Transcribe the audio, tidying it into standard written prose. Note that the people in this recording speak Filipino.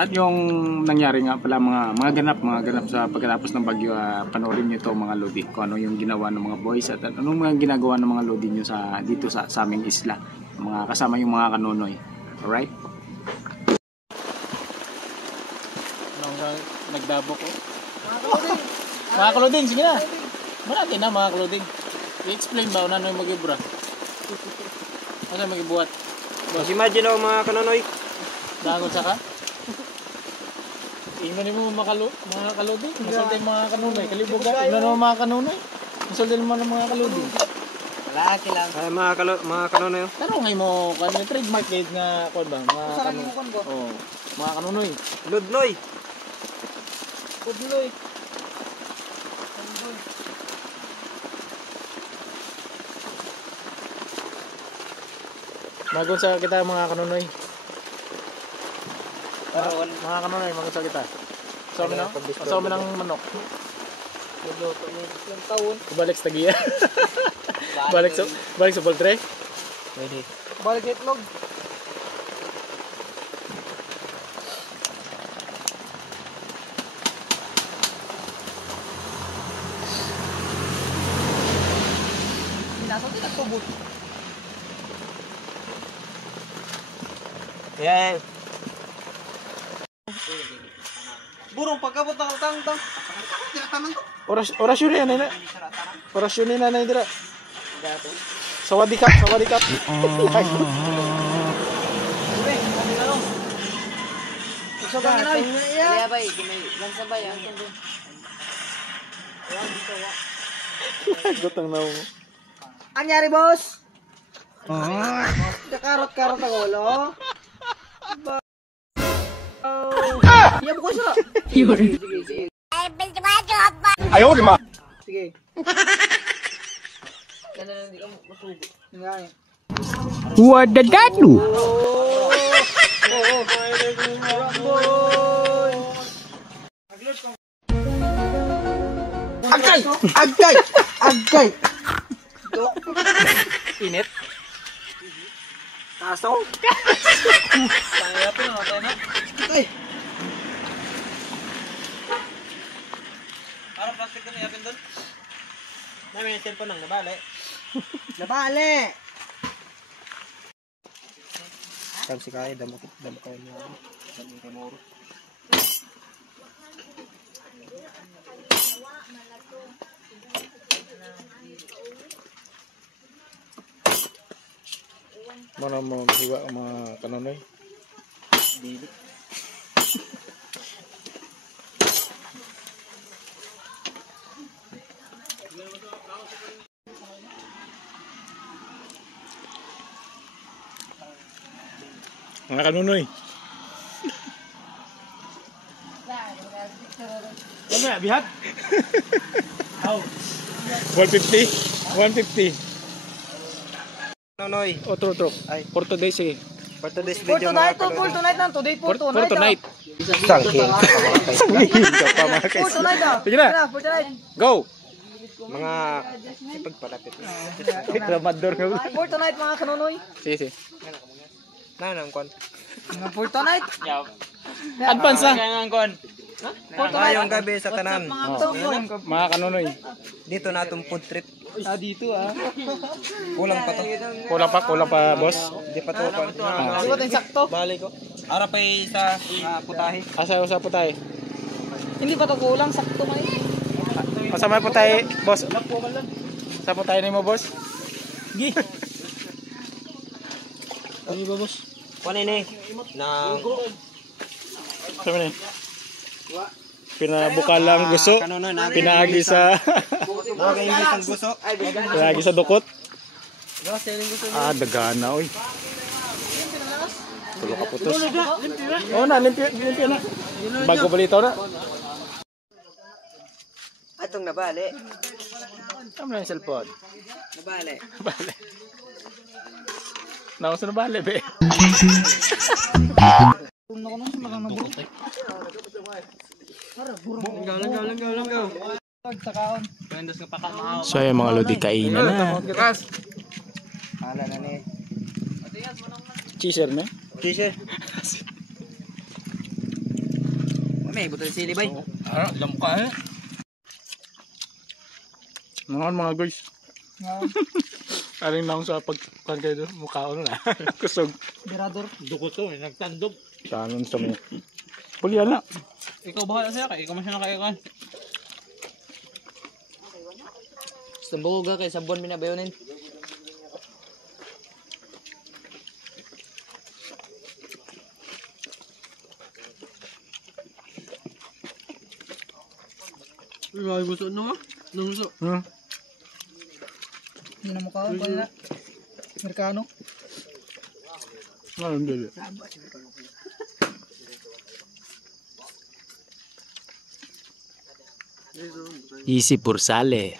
At yung nangyari nga pala mga ganap sa pagkatapos ng bagyo, panoorin niyo to mga lodi, kung ano yung ginawa ng mga boys at anong mga ginagawa ng mga lodi niyo dito sa aming isla, mga kasama yung mga kanonoy. Alright? Nagdabo ko. Mga kaloding, sige na. Marami na mga kaloding. I-explain ba ano yung mag-ibra? Ano yung mag-ibuhat? Mas imagine ako mga kanonoy. Dagon sa ka? Ingnan mo mga kaloding. Masulti mga kanonoy. Kalibugan. Ingnan mo mga kanonoy. Masulti mo mga kaloding. Malaki lang. Ay mga kanonoy. Pero ngayon mo, trademark gate nga, kung ba? Mga kanonoy. Oo. Mga kanonoy. Ludnoy. Pudloy. Magun sa kita mga kanonoy. Mga kanonoy, magun sa kita. Kasama ng manok. Luluto mo yung taon. Balik sa tagiya. Balik sa poultry. Pwede. Balik sa itlog. Nasa din nagtubot. Yeah. Burong pagkabot ng tang. Orasyon yan na. Orasyon na na dira. Sawadikap. Isa ba nga ay? Kaya bay, lang sabay ang Gotang na mo. Anyari boss? Karot-karot ang ulo. Iya mo ko isa. Ayaw, di ma. Sige. Kaya na hindi ka masubo. Nga eh. Wadadadu. Agay! Init. Taso? Pangayapin naman tayo na. Ay! Parang plastic na yapin doon. Namin yung cellphone ng nabali. Nabali! Kan si Kaya, damo kayo niya. Damo kayo moro. Mana mo juga mga kanonoy. Dili. Mga kanonoy. Ano ya, bihat? How? 150. Kanonoy. True. Ay. For today, sige. For today's For video tonight mga to, for kanonoy. tonight lang. Today for For tonight. tonight. Sangking. Sangihin ka pa mga For kaisan. tonight ah. Sige na. For tonight. Go! Mga sipagpalapit. Ramador nga. For tonight mga kanonoy. Sige. Nanang kon. For tonight. Advance na. For tonight. Ngayong gabi sa tanan. Mga kanonoy. Dito na itong food trip. Dito ah. Kulang pa to. Kulang pa, boss. Hindi pa to. Di ba tayong sakto? Balik ko. Ara pa sa putahe. Asa po tayo. Hindi pa to kulang. Sakto man eh. Masama po tayo, boss. Sa po tayo ni mo, boss. Gi. Ano ba boss? Kuan ini na Sabi na. Pinabukal lang gusto. Pinaagi sa mga gusto. pinaagi sa dukot. Dagana oy. Tulo ka putos. Oh na, limpyo na. Bago balito na. Atong nabali. Tama na yung cellphone. Nabali. Bale. Nakos na bale, be. So yung mga lodi kainan na. Hala na ni. Cheeser na. Cheese. may buto sili bay. Alam ka eh. Mga guys. Aling na akong sa pagkan kayo doon. Mukhaon na. Kusog. Mirador. Dugo to eh, nagtandog. Saan sa mga. Pulyan na. Ikaw bahala sa'yo kay ikaw masya na kayo kan. Sumbuga kay sabon minabayonin. Ay, gusto na nung gusto. Hindi na mukha ko na. Amerikano. Ano dili? Easy Pursale.